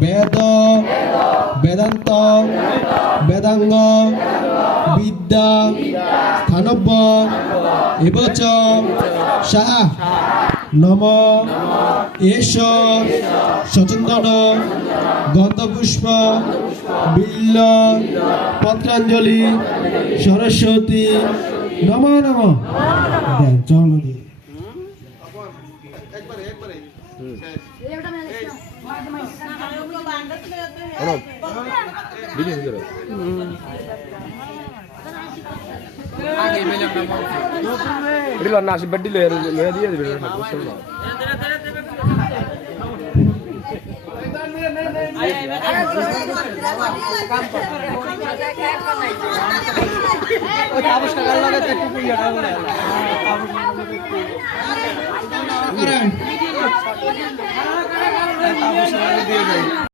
বেদ বেদান্ত বেদাঙ্গ বিদ্যা স্থানব্য এবচ সা নম এষ সচন্দন গন্ধপুষ্প বিল্ল পত্রাঞ্জলি সরস্বতী নম নম চল nasib badi lo ya dia di benar করেন